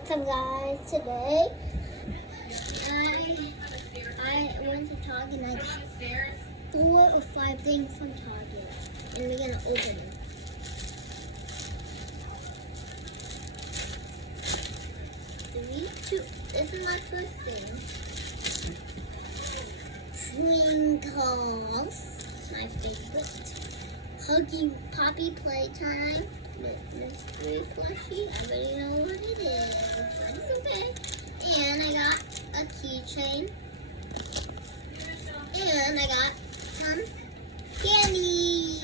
What's up, guys? Today, I went to Target and I got 4 or 5 things from Target, and we're gonna open them. Three, two. This is my first thing. Pringles, my favorite. Huggy Poppy Playtime. Mystery plushie. I already know what it is, but it's okay. And I got a keychain. And I got some candy.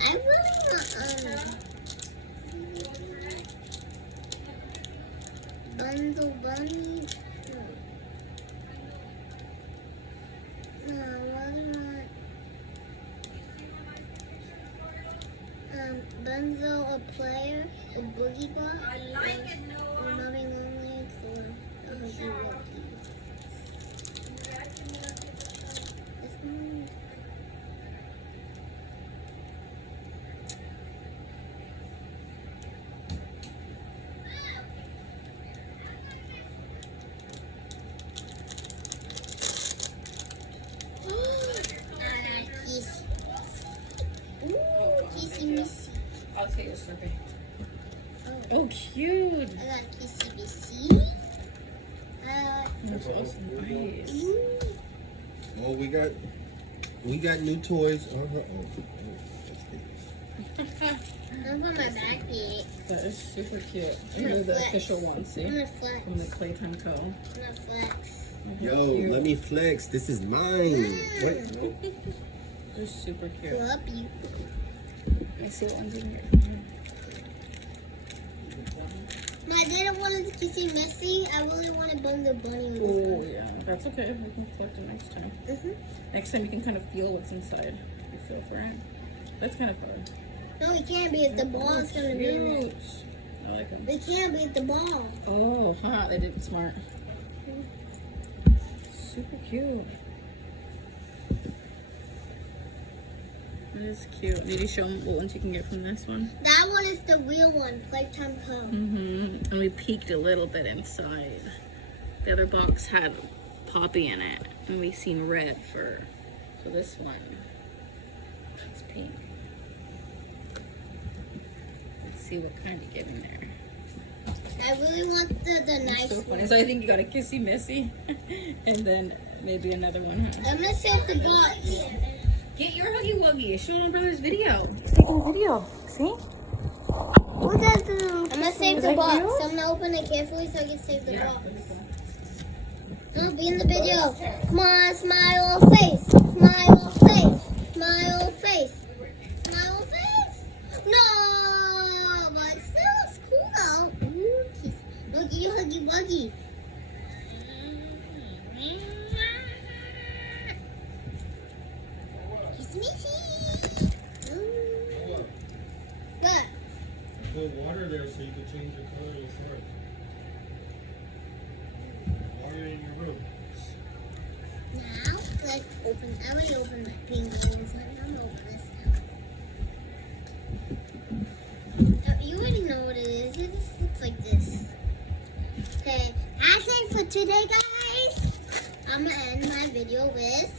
I really want Bundle Bunny. No, I really want Bunzo, a player, a boogie ball, or loving legs, or a huggy wuggy. This one. Kissy Missy. I'll take your slurpee. Oh, cute. I got Kissy Missy. That's awesome. Nice. Oh, we got new toys. I'm on my backpack. That is super cute. These are the official ones, see? I'm gonna flex. From the Playtime Co. I'm gonna flex. Yo, let me flex. This is mine. They're super cute. Love you. I see what one's in here. I didn't want it Kissy Missy. I really wanted Bundle Bunny. Oh, yeah. That's okay. We can collect it next time. Next time you can kind of feel what's inside. You feel for it. That's kind of fun. No, we can't because the ball is gonna be in there. Cute. I like them. We can't beat the ball. Oh, huh. They did it smart. Super cute. That is cute. Did you show them what ones you can get from this one? That one is the real one, Playtime Co. And we peeked a little bit inside. The other box had Poppy in it, and we seen red for this one. It's pink. Let's see what kind we get in there. I really want the nice So funny. one. So I think you got a Kissy Missy, and then maybe another one. Huh? I'm gonna save the box. Get your Huggy Wuggy. Show it on Brother's video. He's taking a video. See? What does I'm gonna save the that box. yours? I'm gonna open it carefully so I can save the box. No, be in the video. Come on, smile face. Smile face. Smile face. Smile face. No, but it still looks cool though. Ooh, kiss. Look at your Huggy Wuggy. Kiss me. Good. Put water there so you can change the color of your shorts. Water in your room. Now, let's open. I already opened my Pringles. I'm gonna open this now. You already know what it is. It just looks like this. Okay, that's it for today, guys. I'm gonna end my video with.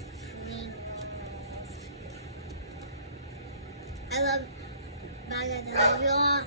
I love. Bye, guys. I love you all.